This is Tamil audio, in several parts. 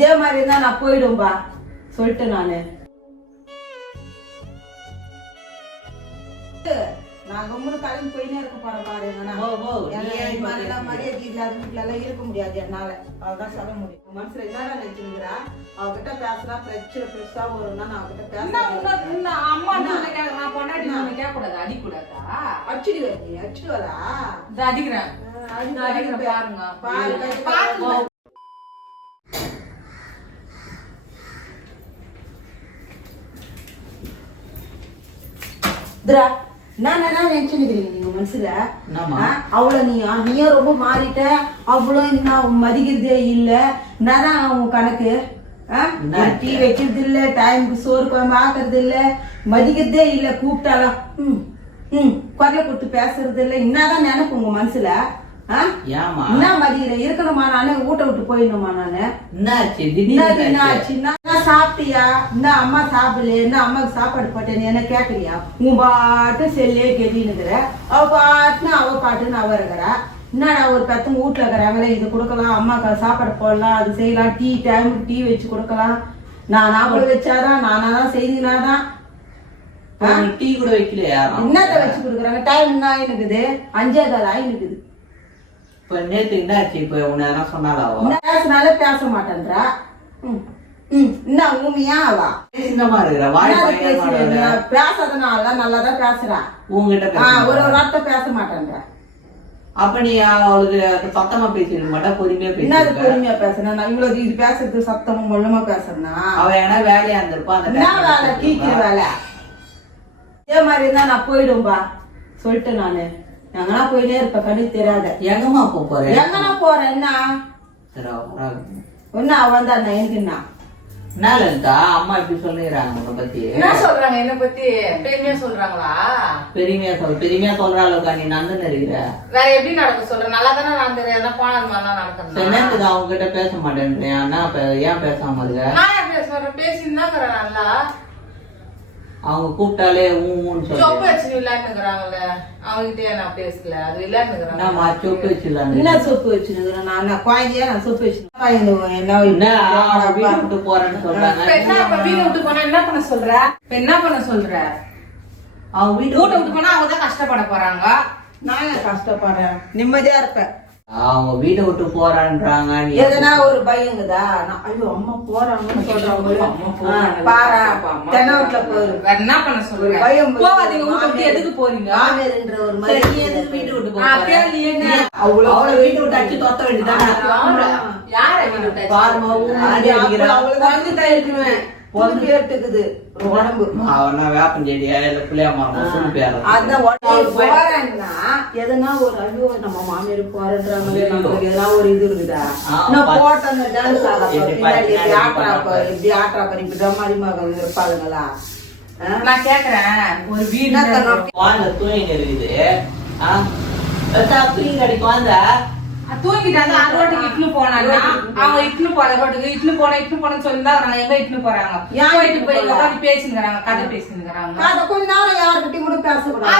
இதே மாதிரி இருந்தா நான் போயிடும்பா சொல்லிட்டேன் நானு நான் கம்முனு கிளம்பி போயினே இருக்க போறேன் பாருங்க நான். நீ மாதிரிலாம் பேசுற? மரியாதை இல்லாத வீட்டுல எல்லாம் இருக்க முடியாது என்னால அதான் சொல்ல முடியும் மனசுல என்னடா நினைச்சுக்கிறா அவகிட்ட பேசினா பிரச்சனை பெருசா வரும்னா நான் அவகிட்ட என்ன உன்ன- பேச உன்ன அம்மா நான் பொண்டாட்டி சொன்ன கேட்கக்கூடாது, அடிக்கக்கூடாதா? அடிச்சுடு நீ அடிச்சுடு வரா இதோ அடிக்கிறேன். அடிக்கிறேன், பாருங்க. பாருங்க. துரா. நான் என்ன நினைச்சுக்கிறீங்க நீங்க மனசுல. அவள நீ நீயும் ரொம்ப மாறிட்ட. அவ்வளோ இன்னும் மதிக்கிறதே இல்ல. நான் உன் கணக்கு? என்ன டீ வைக்கிறது இல்ல டைமுக்கு சோறு குழம்பு ஆக்குறது இல்ல மதிக்கிறதே இல்ல கூப்பிட்டாலாம். ம் ம் குரலை கொடுத்து பேசுறது இல்ல என்னதான் நினைப்பு உங்க மனசுல? என்ன மதிக்கிற இருக்கணுமா நானே? ஊட்ட விட்டு போயிடணுமா நானு? சாப்பிட்டியா? இந்த அம்மா சாப்பிடல என்ன அம்மாக்கு சாப்பாடு போட்டேன்னு என்ன கேட்கலையா? உன் பாட்டு செல்லே கெதினுக்குற அவ பாட்டுன்னு அவ பாட்டுன்னு அவ இருக்கிறா. என்னடா ஒரு பத்தவங்க வீட்டுல இருக்கிறாங்களே இது கொடுக்கலாம். அம்மாக்கு சாப்பாடு போடலாம் அது செய்யலாம். டீ டைமுக்கு டீ வச்சு கொடுக்கலாம். நான் நாற்பது வச்சாதான் நானா தான் செய்தினாதான் டீ கூட வைக்கல யாரும் என்னத்த வச்சு கொடுக்குறாங்க? டைம் என்ன ஆயினுக்குது அஞ்சே கால் ஆயினுக்குது இப்ப நேத்து என்னாச்சு? இப்ப உன்னை என்ன பேசினாலே பேச மாட்டேன்றா? ம் ம். என்ன ஊமியா அவா? சின்னமா இருக்கிற. வாய்? பேசாதனால நல்லாதான் பேசுறா. உங்ககிட்ட ஆ, பேச ஒரு ஒரு வார்த்தை பேச மாட்டேன்ற. அப்ப நீ அவளுக்கு சத்தமா பேசிருக்க மாட்டா? பொறுமையா என்னது பேசிருக்க பொறுமையா பேசுறேன் இவ்வளவு இது பேசுறது சத்தமும் மொல்லமா பேசுறேன்னா? அவ ஏன்னா வேலையா இருந்திருப்பா? அந்த என்ன வேலை? கீக்கிற. வேலை. இதே மாதிரி இருந்தா நான் போயிடும்பா. சொல்லிட்டேன் நானு. எங்கன்னா போயிட்டே இருப்பேன் கண்ணு தெரியாத எங்கம்மா போக போறேன் எங்கன்னா போறேன் என்ன சரி அவ வராது. ஒன்னு அவ வந்தா நான் எனக்கு என்ன என்ன லலிதா அம்மா இப்படி சொல்லிடுறாங்க உன்னை பத்தி என்ன சொல்றாங்க என்ன பத்தி பெருமையா சொல்றாங்களா பெருமையா சொல் பெருமையா சொல்ற அளவுக்கு நீ நந்தன் இருக்கிற வேற எப்படி நடக்க சொல்ற நல்லா தானே நடந்துரு எதனா போனது மாதிரிலாம் என்னத்துக்கு அவங்க கிட்ட பேச மாட்டேன்றேன் ஆனா ஏன் பேசாம இருக்க நான் பேசுறேன் தான் நல்லா அவங்க கூப்பிட்டாலே ஊன்னு சொப்பு சொல்லு வச்சு விளையாண்டுக்கிறாங்கல்ல அவங்ககிட்டயே நான் பேசல அது விளையாண்டுக்கிறாங்க என்னம்மா சொப்பு வச்சிடலாம் என்ன சொப்பு வச்சுருக்கிறேன் நான் குழந்தையா நான் சொப்பு வச்சு என்ன என்ன அவன் வீட்டு போறேன்னு சொல்றாங்க. இப்ப வீட்டை போனா என்ன பண்ண சொல்ற? என்ன பண்ண சொல்ற? அவங்க வீட்டு வீட்டை விட்டு போனா அவங்க தான் கஷ்டப்பட போறாங்க. நான் கஷ்டப்படுறேன்? நிம்மதியா இருப்பேன். அவங்க வீட்டை விட்டு போறான்றாங்க எதனா ஒரு பயங்குதா? நான் ஐயோ அம்மா போறாங்கன்னு சொல்றாங்க. போறாங்க. பாரா போயிரு வேற என்ன பண்ண சொல்ற பயம் போகாதீங்க வீட்டை விட்டு எதுக்கு போறீங்க? மாமியார்ன்ற ஒரு மாதிரி நீ எதுக்கு வீட்டு விட்டு ஆ, போற? கேளுங்க. அவ்வளவு அவளை வீட்டு விட்டு அடிச்சு தொத்த வேண்டியதானே யார? வீட்டை விட்டு அடிச்சு? பாரும்மா, ஊன் ஆடி அடிக்கிறா. குழந்தை தயிருக்குவேன் பொண்ணு கேட்டுக்குது உடம்பு. அவனா வேப்பம் செடியா இல்ல போறேன்னா எதனா ஒரு ஐயோ நம்ம மாமியார் போறேன்றாங்களே நமக்கு எதனா ஒரு இது இருக்குதா? நான். போட்ட அந்த டான்ஸ் ஆட இப்படி ஆட்ரா இப்படி ஆட்ரா பாரு, இப்படி மாதிரி மகள் இருப்பாளுங்களா? ஆ? நான் கேக்குறேன். ஒரு வீடு? குழந்தை தூங்கிட்டு இருக்குது ஆ? அத்தா, தூங்கி கடி குழந்தை தூங்கிட்டாங்க அந்த ரோட்டுக்கு இட்னு போனாங்க அவங்க இட்னு போற ரோட்டுக்கு இட்னு போன இட்னு போனன்னு சொல்லிருந்தா நாங்க எங்க இட்னு போறாங்க போயிட்டு போய்? உட்காந்து பேசினுங்கிறாங்க கதை பேசினுங்கிறாங்க அத கொஞ்ச நேரம் யாருக்கிட்டையும் கூட பேசக்கூடாது.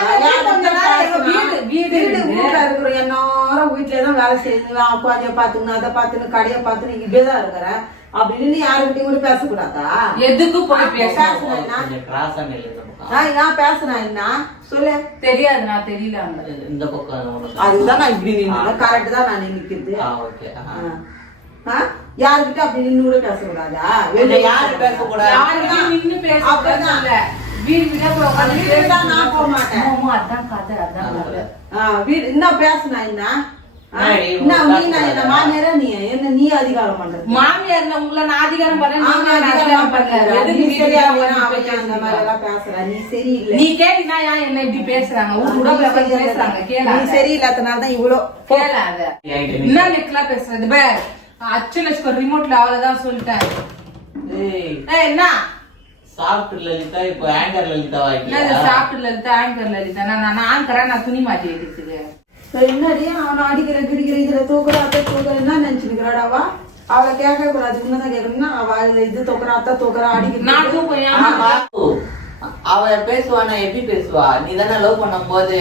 அது வீடு- வீடு வீடு. வீட்டுல இருக்கிற எல்லாரும் வீட்டுல தான் வேலை செய்யுங்க அவன் குழந்தைய பாத்துக்கணும் அதை பாத்துக்கணும் கடையை பாத்துக்கணும் இப்படியேதான் இருக்கிறேன் அப்படின்னு யாருக்கிட்டையும் கூட பேசக்கூடாதா? எதுக்கு போய் பேச பேசுனேன் நான். பேசுனேன் என்ன? சொல்லு. தெரியாது நான் தெரியல இந்த பக்கம். அதுதான் நான் இப்படி நின்று கரெக்ட் தான் நான் நிக்கிறது? யாருக்கிட்ட அப்படி நின்னு கூட பேசக்கூடாதா? யாரு பேசக்கூடாது? பேச அப்படிதான். இல்ல. வீடு போய் நான் போக மாட்டேன். அதான் கதை அதான் வீடு என்ன பேசுனா என்ன? மாமியாரா நீ என்ன நீ அதிகாரம் பண்றது? மாமியார் உங்களை நான் அதிகாரம் பண்ணேன் ஆமா, நீங்க அதிகாரம் அதிகாரம் பண்ற. பண்ணல நீ கேட்டீங்கன்னா என்ன இப்படி பேசுறாங்க? பேசுறாங்க நீ கேளாத. சரியில்லாதனால தான் இவ்வளோ கேளாத. என்கிட்ட நீ- என்ன நெக்லாம் பேசுறது பே அச்சு லட்சுக்கு ரிமோட்ல அவ்வளவுதான் சொல்லிட்டேன். என்ன? சாப்பிட்டு லலிதா இப்போ ஆங்கர் லலிதா சாப்பிட்டு லலிதா ஆங்கர் லலிதா நான் ஆங்கரா நான் துணி மாட்டி வைக்கிறதுக்கு? என்னடி? அவனை அடிக்கிற கிடிக்கிற இதுல தூக்குற அத்தை தூக்குற என்ன நினைச்சுக்கிறாடாவா அவளை கேட்க கூடாது உன்னதான் கேட்கணும்னா அவ இது தூக்குற அத்தை தூக்குற அடிக்கிற. அவ பேசுவா நான் எப்படி பேசுவா? நீ தானே லவ் பண்ணும்போது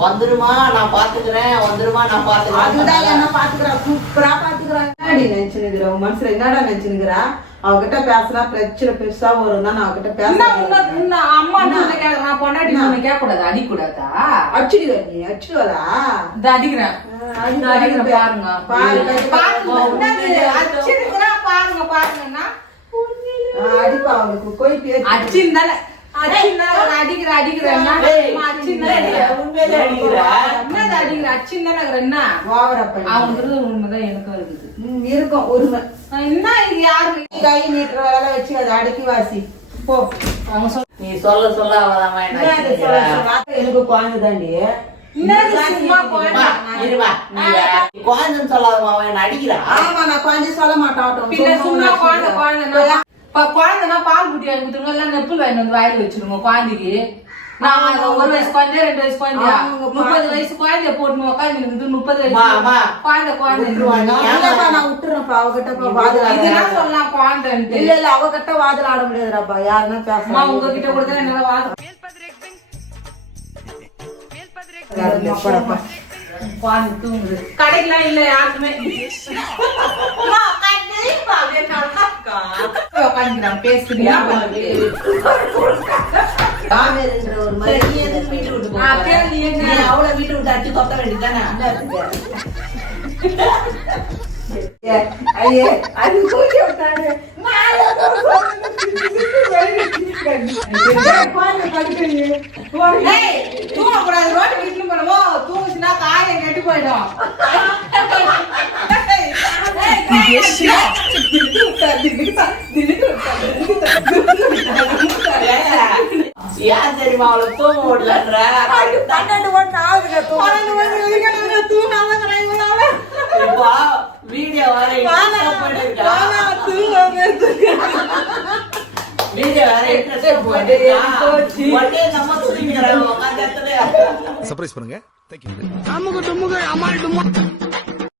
வந்துருமா நான் பாத்துக்கிறேன் வந்துருமா நான் அதுதான் என்ன பாத்துக்கிறேன் பாத்துக்கிறா. சூப்பரா பாத்துக்கிறா. என்னடி நினைச்சுனுக்குற உன் மனசுல என்னடா நினைச்சுனுக்குறா அவகிட்ட பேசினா பிரச்சனை பெருசா வரும். தான் நான் அவகிட்ட என்ன உன்ன- பேச உன்ன அம்மா நான் பொண்டாட்டி உன்னை கேட்கக்கூடாது, அடிக்கக்கூடாதா? அடிச்சுடுவ நீ? அடிச்சுடுவதா இதோ அடிக்கிறேன். அடிக்கிறேன், பாருங்க. பாருங்க. பாருங்க, பாருங்கன்னா. அடிப்பா. அவனுக்கு போயிட்டு அடிச்சிருந்தாலே- அடிக்கிற, உண்மையிலே அடிக்கிற? என்ன? அவனுக்கு உண்மைதான் எனக்கும் இருக்குது. ம், இருக்கும் உரிமை. என்ன இது யாரு? கை நீட்டுற வேலை வச்சு அதை அடக்கி வாசி போ. அவங்க சொல் நீ சொல்ல சொல்ல சொல்ல? சொல்ல? எனக்கு குழந்தை தாண்டி குழந்தை? குழந்தைன்னு என்ன அடிக்கிறா? ஆமா நான் குழந்தை சொல்ல மாட்டான் பின்ன சும்மா குழந்தை குழந்தைன்னா ப- குழந்தைன்னா பால் குட்டி வாங்கி கொடுத்துருங்க. இல்ல நெப்புல் வாங்கி வந்து வாயில வச்சிருங்க குழந்தைக்கு. நான் ஒரு வயசு குழந்தை ரெண்டு வயசு குழந்தையா? அவங்க முப்பது வயசு குழந்தைய போட்டு உட்காந்து இருக்குது முப்பது வயசு. குழந்தை குழந்தை. நான் விட்டுறேன்ப்பா. அவகிட்ட இதெல்லாம். சொல்லலாம் குழந்தைன்ட்டு? இல்ல இல்ல அவகிட்ட வாதில் ஆட முடியாதுடாப்பா. யாருன்னா அம்மா பேசலாம் உங்ககிட்ட கூட தான் என்னால. குழந்தை தூங்குது. கடைக்கெல்லாம் இல்ல யாருக்குமே. பேசுறியா? ஒரு மாதிரி வீட்டு விட்டு ஆ, நீ அவளை வீட்டு விட்டு அடிச்சு தொத்த வேண்டியதுதானே? ஐயே அது தூக்கி விட்டாரு தூங்கக்கூடாது, ரோட்டு வீட்டுல போனவோ தூங்குச்சுன்னா காயம் கெட்டு போயிடும். ஏய், ஏய், ஏன் தெரியுமா அவளை தூங்க விடலன்ற? பன்னெண்டு ஆகுதுங்க பன்னெண்டு வரைக்கும் தூங்காம இப்போ வீடியோ வீடியோ நம்ம சர்ப்ரைஸ் பண்ணுங்க தேங்க்யூ